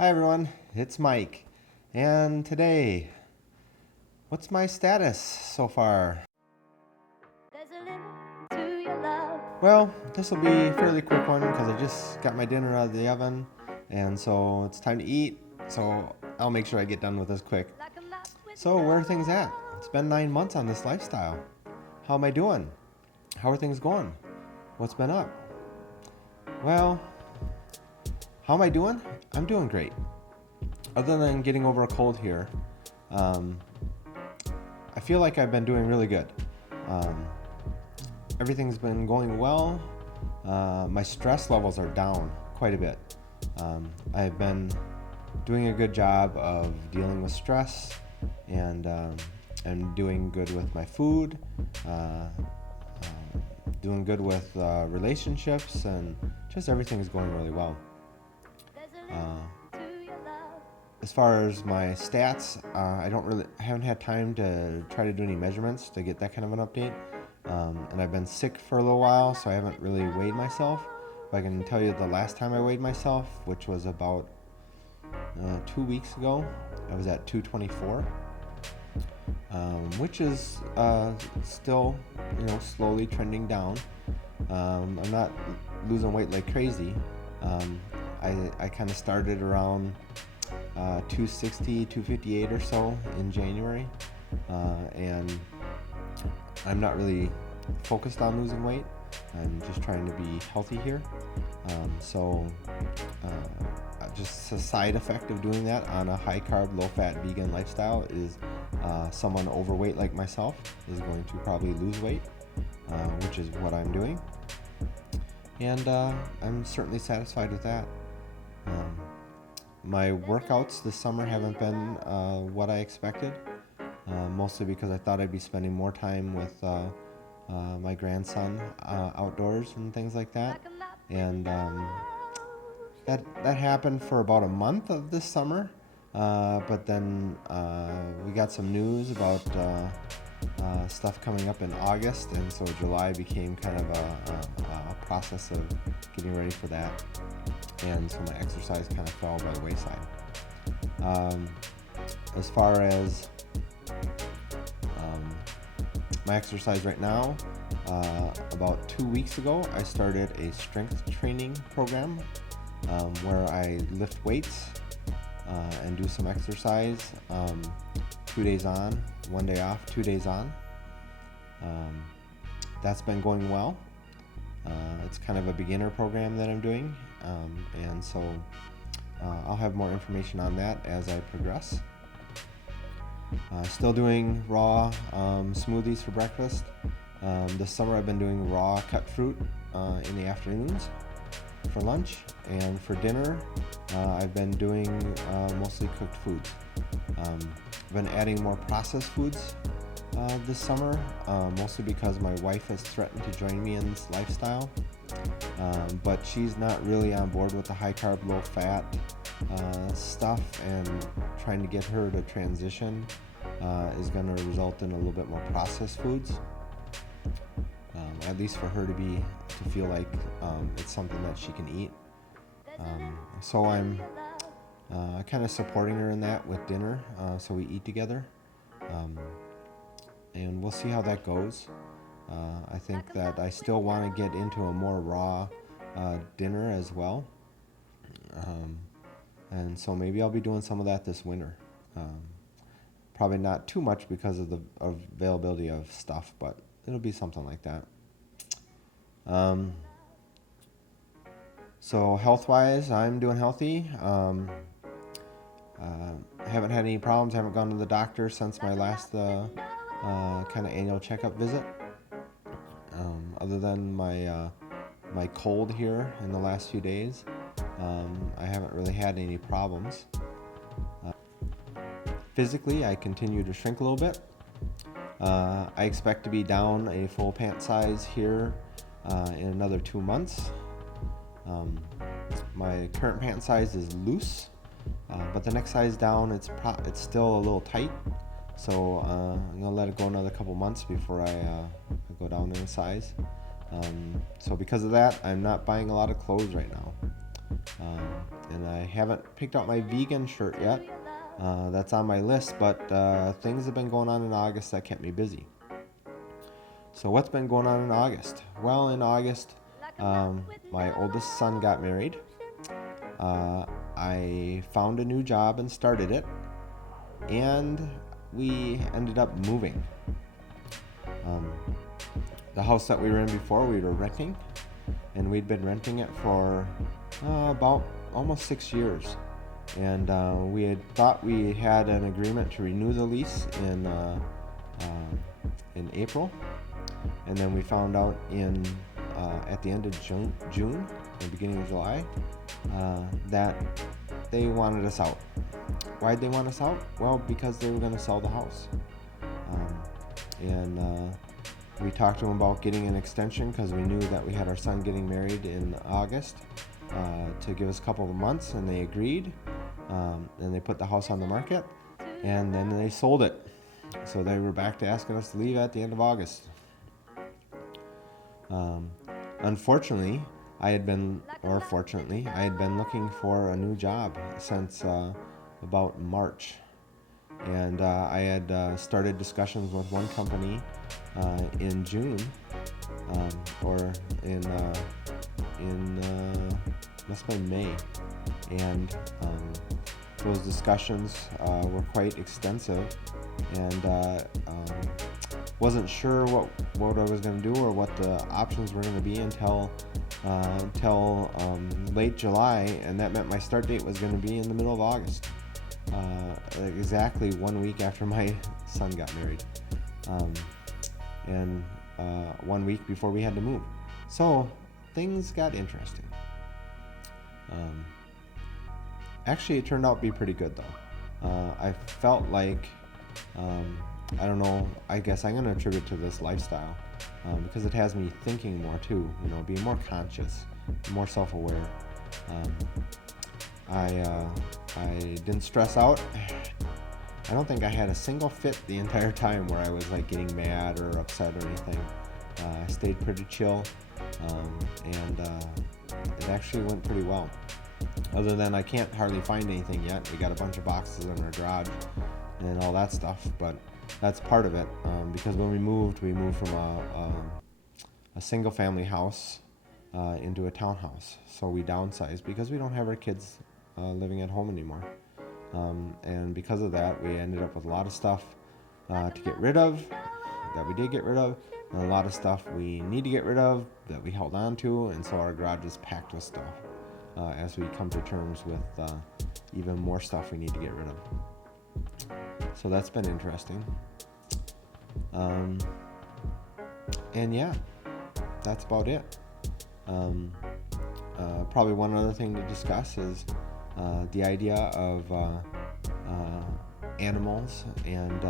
Hi everyone, it's Mike, and today, what's my status so far? There's a limit to your love. Well, this will be a fairly quick one because I just got my dinner out of the oven, and so it's time to eat, so I'll make sure I get done with this quick. Like a map with So, where are things at? It's been 9 months on this lifestyle. How am I doing? How are things going? What's been up? Well, how am I doing? I'm doing great. Other than getting over a cold here, um, I feel like I've been doing really good. Um, Everything's been going well. My stress levels are down quite a bit. I've been doing a good job of dealing with stress and doing good with my food, doing good with relationships, and just everything's going really well. there's a limit to your love. As far as my stats, I haven't had time to try to do any measurements to get that kind of an update. And I've been sick for a little while, so I haven't really weighed myself. But I can tell you the last time I weighed myself, which was about 2 weeks ago, I was at 224, which is still, slowly trending down. I'm not losing weight like crazy. I kind of started around 260, 258 or so in January, and I'm not really focused on losing weight. I'm just trying to be healthy here. Just a side effect of doing that on a high carb, low fat vegan lifestyle is someone overweight like myself is going to probably lose weight, which is what I'm doing. And I'm certainly satisfied with that. My workouts this summer haven't been what I expected, mostly because I thought I'd be spending more time with my grandson outdoors and things like that. Like a map And that happened for about a month of this summer, but then we got some news about stuff coming up in August, and so July became kind of a process of getting ready for that, and so my exercise kind of fell by the wayside. As far as my exercise right now, about 2 weeks ago, I started a strength training program where I lift weights and do some exercise. 2 days on, 1 day off, 2 days on. That's been going well. It's kind of a beginner program that I'm doing, and so I'll have more information on that as I progress. Still doing raw smoothies for breakfast. This summer I've been doing raw cut fruit in the afternoons for lunch, and for dinner I've been doing mostly cooked foods. I've been adding more processed foods this summer, mostly because my wife has threatened to join me in this lifestyle, but she's not really on board with the high carb, low fat stuff, and trying to get her to transition is going to result in a little bit more processed foods, at least for her to feel like it's something that she can eat. So I'm kind of supporting her in that with dinner, so we eat together, and we'll see how that goes. I think that I still want to get into a more raw dinner as well, and so maybe I'll be doing some of that this winter. Probably not too much because of the availability of stuff, but it'll be something like that. So health-wise, I'm doing healthy. I haven't had any problems. I haven't gone to the doctor since my last kind of annual checkup visit. Other than my cold here in the last few days, I haven't really had any problems. Physically, I continue to shrink a little bit. I expect to be down a full pant size here in another 2 months. My current pant size is loose, but the next size down, it's still a little tight. So I'm gonna let it go another couple months before I go down in size. So because of that, I'm not buying a lot of clothes right now. And I haven't picked out my vegan shirt yet. That's on my list, but things have been going on in August that kept me busy. So what's been going on in August? Well, in August, my oldest son got married. I found a new job and started it, and we ended up moving. The house that we were in before, we were renting, and we'd been renting it for about almost 6 years. And we had thought we had an agreement to renew the lease in April, and then we found out at the end of June, the beginning of July, that they wanted us out. Why'd they want us out? Well, because they were going to sell the house. And we talked to them about getting an extension because we knew that we had our son getting married in August, to give us a couple of months, and they agreed. And they put the house on the market, and then they sold it. So they were back to asking us to leave at the end of August. Unfortunately, fortunately, I had been looking for a new job since about March. And I had started discussions with one company in June, or in must have been May. And those discussions were quite extensive, and wasn't sure what I was going to do or what the options were going to be until late July, and that meant my start date was going to be in the middle of August, exactly 1 week after my son got married, and 1 week before we had to move. So things got interesting. Actually, it turned out to be pretty good, though. I felt like, I don't know, I guess I'm going to attribute to this lifestyle, because it has me thinking more too, being more conscious, more self-aware. I didn't stress out. I don't think I had a single fit the entire time where I was like getting mad or upset or anything. I stayed pretty chill, and it actually went pretty well. Other than I can't hardly find anything yet. We got a bunch of boxes in our garage and all that stuff, but that's part of it, because when we moved from a single family house into a townhouse. So we downsized because we don't have our kids living at home anymore. And because of that, we ended up with a lot of stuff to get rid of, that we did get rid of, and a lot of stuff we need to get rid of that we held on to, and so our garage is packed with stuff as we come to terms with even more stuff we need to get rid of. So that's been interesting. And yeah, that's about it. Probably one other thing to discuss is the idea of animals and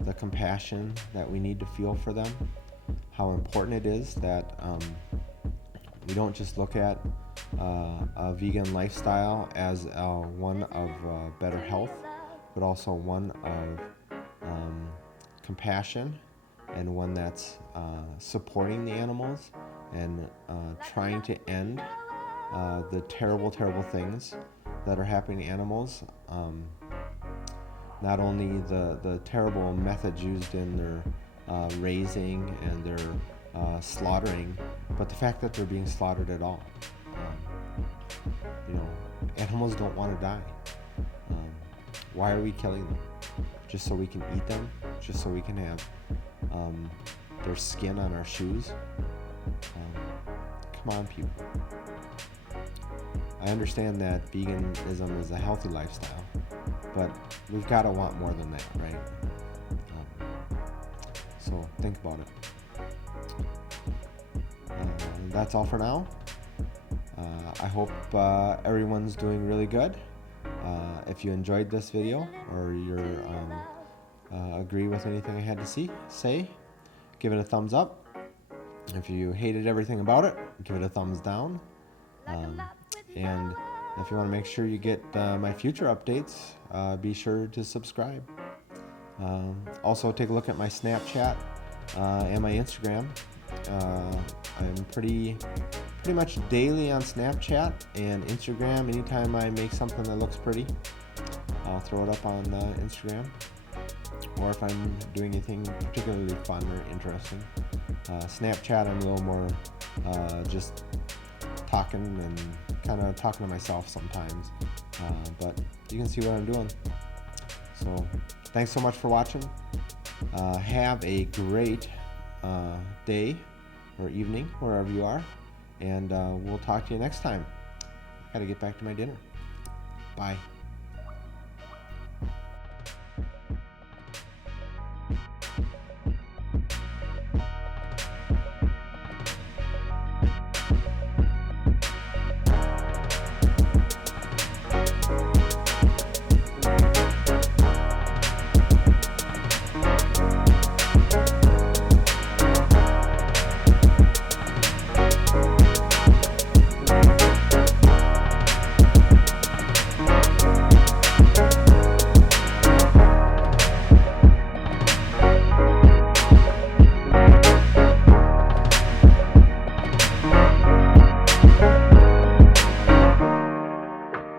the compassion that we need to feel for them. How important it is that we don't just look at a vegan lifestyle as one of better health, but also one of compassion, and one that's supporting the animals and trying to end the terrible, terrible things that are happening to animals. Not only the terrible methods used in their raising and their slaughtering, but the fact that they're being slaughtered at all. Animals don't want to die. Why are we killing them? Just so we can eat them? Just so we can have their skin on our shoes? Come on, people. I understand that veganism is a healthy lifestyle, but we've got to want more than that, right? So think about it. That's all for now. I hope everyone's doing really good. If you enjoyed this video, or you agree with anything I had to say, give it a thumbs up. If you hated everything about it, give it a thumbs down. And if you want to make sure you get my future updates, be sure to subscribe. Also, take a look at my Snapchat and my Instagram. I'm pretty pretty much daily on Snapchat and Instagram. Anytime I make something that looks pretty, I'll throw it up on Instagram. Or if I'm doing anything particularly fun or interesting. Snapchat, I'm a little more just talking and kind of talking to myself sometimes. But you can see what I'm doing. So thanks so much for watching. Have a great day or evening wherever you are. And we'll talk to you next time. Gotta get back to my dinner. Bye.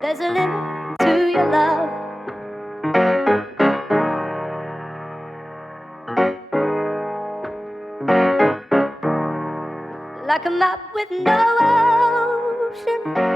There's a limit to your love. Like a map with no ocean.